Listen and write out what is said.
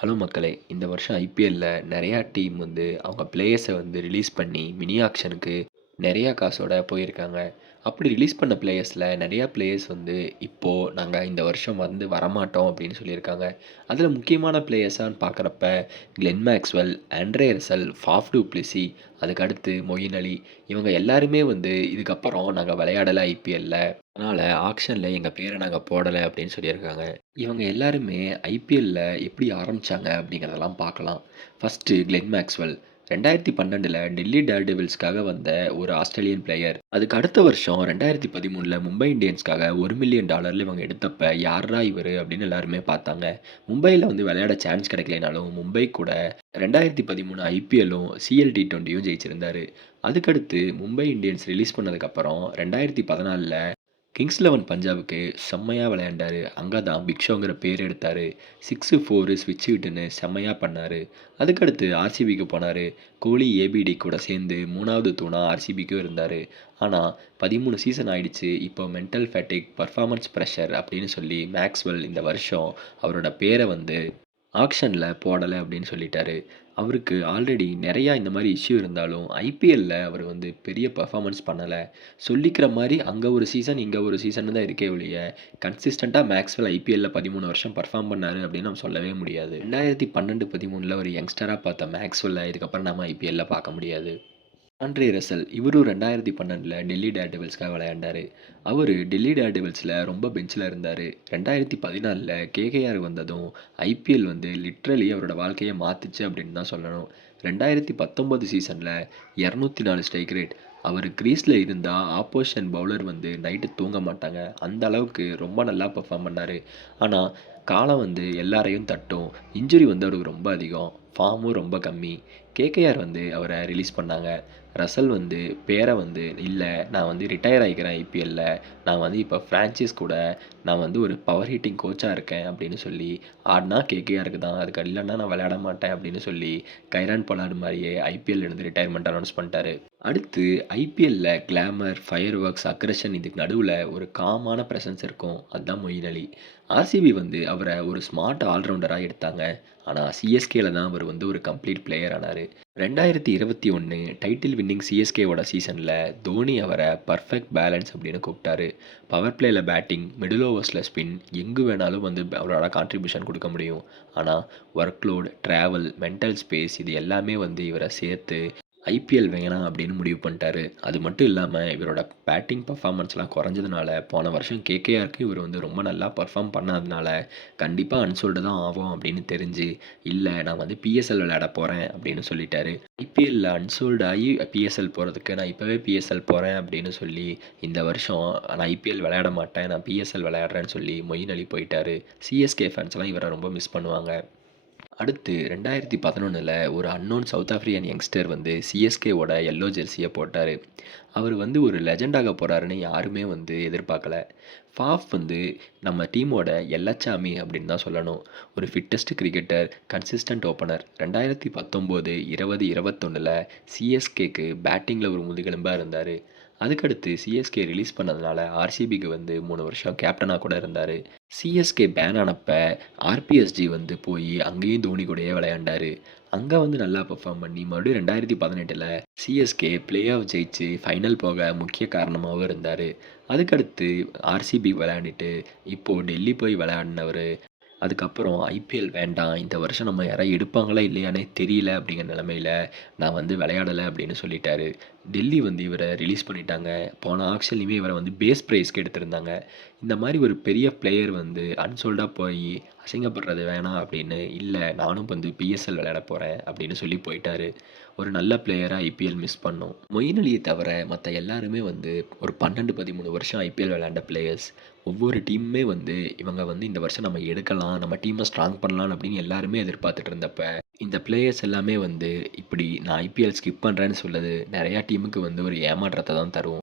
Hello மக்களே! இந்த வருஷம் ஐபிஎல்ல நெறையா டீம் வந்து அவங்க பிளேயர்ஸ வந்து ரிலீஸ் பண்ணி மினி ஆக்ஷனுக்கு நெறையா காசோட போயிருக்காங்க. அப்படி ரிலீஸ் பண்ண பிளேயர்ஸ்ல நெறையா பிளேயர்ஸ் வந்து இப்போ நாங்க இந்த வருஷம் வந்து வரமாட்டோம் அப்படின்னு சொல்லியிருக்காங்க. அதில முக்கியமான பிளேயர்ஸான்னு பார்க்குறப்ப Glenn Maxwell, Andre Russell, Faf du Plessis, அதுக்கு அடுத்து மொயின் அலி இவங்க எல்லாருமே வந்து இதுக்கப்புறம் நாங்க விளையாடல ஐபிஎல்ல. அதனால ஆக்ஷன்ல எங்க பேர நாங்க போடல அப்படின்னு சொல்லியிருக்காங்க. இவங்க எல்லாருமே ஐபிஎல்ல எப்படி ஆரம்பிச்சாங்க அப்படிங்கிறதெல்லாம் பார்க்கலாம். ஃபர்ஸ்ட்டு கிளென் மேக்ஸ்வெல் 2012ல டெல்லி டேர்டெவில்ஸ்க்காக வந்த ஒரு ஆஸ்திரேலியன் பிளேயர். அதுக்கு அடுத்த வருஷம் 2013ல மும்பை இந்தியன்ஸ்க்காக $1,000,000 இவங்க எடுத்தப்ப யார்ரா இவரு அப்படின்னு எல்லாருமே பார்த்தாங்க. மும்பைல வந்து விளையாட சான்ஸ் கிடைக்கலைனாலும் மும்பை கூட 2013 ஐபிஎல்லும், சிஎல் டி20யும் ஜெயிச்சிருந்தாரு. அதுக்கடுத்து மும்பை இந்தியன்ஸ் ரிலீஸ் பண்ணதுக்கப்புறம் 2014ல கிங்ஸ் 11 பஞ்சாபுக்கு செம்மையா விளையாண்டாரு. அங்க தான் பிக் ஷோங்கிற பேர் எடுத்தாரு. 6, 4 ஸ்விட்ச் ஹிட்டுன்னு செம்மையா பண்ணாரு. அதுக்கடுத்து ஆர்சிபிக்கு போனாரு. கோலி, ஏபிடி கூட சேர்ந்து 3வது தூணா ஆர்சிபிக்கும் இருந்தாரு. ஆனா 13 சீசன் ஆயிடுச்சு. இப்போ மென்டல் ஃபேட்டிக், பெர்ஃபார்மன்ஸ் பிரஷர் அப்படின்னு சொல்லி மேக்ஸ்வெல் இந்த வருஷம் அவரோட பேர வந்து ஆக்ஷன்ல போடல அப்படின்னு சொல்லிட்டாரு. அவருக்கு ஆல்ரெடி நெறையா இந்த மாரி இஷ்யூ இருந்தாலும், ஐபிஎல்ல அவரு வந்து பெரிய பெர்ஃபார்மன்ஸ் பண்ணல. சொல்லிக்கிற மாரி அங்க ஒரு சீசன், இங்க ஒரு சீசன்னு தான் இருக்கே ஒழிய, கன்சிஸ்டன்ட்டா மேக்ஸ்வெல் ஐபிஎல்ல 13 வருஷம் பெர்ஃபார்ம் பண்ணாரு அப்படின்னு நம்ம சொல்லவே முடியாது. 2012, 13ல ஒரு யங்ஸ்டரா பார்த்த மேக்ஸ்வெல்ல இதுக்கப்புறம் நம்ம ஐபிஎல்ல பார்க்க முடியாது. ஆண்ட்ரே ரசல் இவரும் 2012ல டெல்லி டேர்டெவில்ஸ்க்காக விளையாண்டாரு. அவரு டெல்லி டேர்டெவில்ஸ்ல ரொம்ப பெஞ்ச்ல இருந்தாரு. 2014ல கேகேஆர் வந்ததும் ஐபிஎல் வந்து லிட்ரலி அவரோட வாழ்க்கைய மாத்துச்சு அப்படின்னு தான் சொல்லணும். 2019 சீசன்ல 204 ஸ்ட்ரைக் ரேட். அவரு கிரீஸ்ல இருந்தா ஆப்போசிஷன் பவுலர் வந்து நைட்டு தூங்க மாட்டாங்க. அந்த அளவுக்கு ரொம்ப நல்லா பெர்ஃபார்ம் பண்ணாரு. ஆனா காலம் வந்து எல்லாரையும் தட்டும். இன்ஜுரி வந்து அவருக்கு ரொம்ப அதிகம். ஃபார்மும் ரொம்ப கம்மி. கேகேஆர் வந்து அவர ரிலீஸ் பண்ணாங்க. ரசல் வந்து பேர வந்து இல்ல நான் வந்து ரிட்டயர் ஆயிக்கிறேன் ஐபிஎல்ல. நான் வந்து இப்போ பிரான்சைஸ் கூட நான் வந்து ஒரு பவர் ஹிட்டிங் கோச்சா இருக்கேன் அப்படின்னு சொல்லி ஆடுனா கேகேஆருக்கு தான். அதுக்கு இல்லன்னா நான் விளையாட மாட்டேன் அப்படின்னு சொல்லி கைரான் பொலார்ட் மாரியே ஐபிஎல்ல இருந்து ரிட்டயர்மெண்ட் அனௌன்ஸ் பண்ணிட்டாரு. அடுத்து ஐபிஎல்ல கிளாமர், ஃபயர் ஒர்க்ஸ், அக்ரஷன் இதுக்கு நடுவுல ஒரு காமான பிரசன்ஸ் இருக்கும். அதான் மொயின் அலி. ஆர்சிபி வந்து அவர ஒரு ஸ்மார்ட் ஆல்ரவுண்டரா எடுத்தாங்க. ஆனா சிஎஸ்கேல தான் அவர் வந்து ஒரு கம்ப்ளீட் பிளேயர் ஆனாரு. 2021 டைட்டில் வின்னிங் சிஎஸ்கேவோட சீசன்ல தோனி அவர பெர்ஃபெக்ட் பேலன்ஸ் அப்படின்னு கூப்பிட்டாரு. பவர் பிளேல பேட்டிங், மிடில் ஓவர்ஸ்ல ஸ்பின் எங்கு வேணாலும் வந்து அவரோட கான்ட்ரிபியூஷன் குடுக்க முடியும். ஆனா ஒர்க்லோட், டிராவல், மென்டல் ஸ்பேஸ் இது எல்லாமே வந்து இவர சேர்த்து ஐபிஎல் வேணாம் அப்படின்னு முடிவு பண்ணிட்டாரு. அது மட்டும் இல்லாம இவரோட பேட்டிங் பெர்ஃபார்மன்ஸ்லாம் குறைஞ்சதுனால போன வருஷம் கேகேஆருக்கு இவர் வந்து ரொம்ப நல்லா பெர்ஃபார்ம் பண்ணாதனால கண்டிப்பா அன்சோல்டு தான் ஆவோம் அப்படின்னு தெரிஞ்சு, இல்ல நான் வந்து பிஎஸ்எல் விளையாட போறேன் அப்படின்னு சொல்லிட்டாரு. ஐபிஎல்ல அன்சோல்டு ஆகி பிஎஸ்எல் போறதுக்கு நான் இப்பவே பிஎஸ்எல் போறேன் அப்படின்னு சொல்லி இந்த வருஷம் நான் ஐபிஎல் விளையாட மாட்டேன். நான் பிஎஸ்எல் விளையாடுறேன்னு சொல்லி மொயின் அலி போயிட்டாரு. சிஎஸ்கே ஃபேன்ஸ்லாம் இவர ரொம்ப மிஸ் பண்ணுவாங்க. அடுத்து 2011ல ஒரு அன்னோன் சவுத் ஆஃப்ரிக்கன் யங்ஸ்டர் வந்து சிஎஸ்கேவோட எல்லோ ஜெர்சிய போட்டாரு. அவரு வந்து ஒரு லெஜெண்ட் ஆக போறாருன்னு யாருமே வந்து எதிர்பார்க்கல. ஃபாஃப் வந்து நம்ம டீமோட எல்லச்சாமி அப்படின்னு தான் சொல்லணும். ஒரு ஃபிட்டஸ்ட் கிரிக்கெட்டர், கன்சிஸ்டன்ட் ஓப்பனர். 2019, 20, 21ல சிஎஸ்கேக்கு பேட்டிங்ல ஒரு முதுகெலும்பா இருந்தாரு. அதுக்கடுத்து சிஎஸ்கே ரிலீஸ் பண்ணதுனால ஆர்சிபிக்கு வந்து 3 வருஷம் கேப்டனா கூட இருந்தாரு. சிஎஸ்கே பேன் ஆனப்ப ஆர்பிஎஸ்ஜி வந்து போய் அங்கேயும் தோனி கூடயே விளையாண்டாரு. அங்க வந்து நல்லா பெர்ஃபார்ம் பண்ணி மறுபடியும் 2018ல சிஎஸ்கே பிளே ஆஃப் ஜெயிச்சு ஃபைனல் போக முக்கிய காரணமாவும் இருந்தாரு. அதுக்கடுத்து ஆர்சிபி விளையாடிட்டு இப்போ டெல்லி போய் விளையாடினவரு. அதுக்கப்புறம் ஐபிஎல் வேண்டாம். இந்த வருஷம் நம்ம யாராவது எடுப்பாங்களா இல்லையான்னே தெரியல அப்படிங்கிற நிலைமையில நான் வந்து விளையாடல அப்படின்னு சொல்லிட்டாரு. டெல்லி வந்து இவர ரிலீஸ் பண்ணிட்டாங்க. போன ஆக்ஷன்லயுமே இவர வந்து பேஸ் பிரைஸ்க்கு எடுத்திருந்தாங்க. இந்த மாரி ஒரு பெரிய பிளேயர் வந்து அன்சோல்டா போயி அசிங்கப்படுறது வேணாம் அப்படின்னு, இல்ல நானும் வந்து பிஎஸ்எல் விளையாட போறேன் அப்படின்னு சொல்லி போயிட்டாரு. ஒரு நல்ல பிளேயரா ஐபிஎல் மிஸ் பண்ணோம். மொயின் அலிய தவிர மத்த எல்லாருமே வந்து ஒரு 12, 13 வருஷம் ஐபிஎல் விளையாண்ட பிளேயர்ஸ். ஒவ்வொரு டீமுமே வந்து இவங்க வந்து இந்த வருஷம் நம்ம எடுக்கலாம், நம்ம டீம ஸ்ட்ராங் பண்ணலாம் அப்படின்னு எல்லாருமே எதிர்பார்த்துட்டு இருந்தப்ப, இந்த பிளேயர்ஸ் எல்லாமே வந்து இப்படி நான் ஐபிஎல் ஸ்கிப் பண்றேன்னு சொல்லுது நெறையா டீமுக்கு வந்து ஒரு ஏமாற்றத்த தான் தரும்.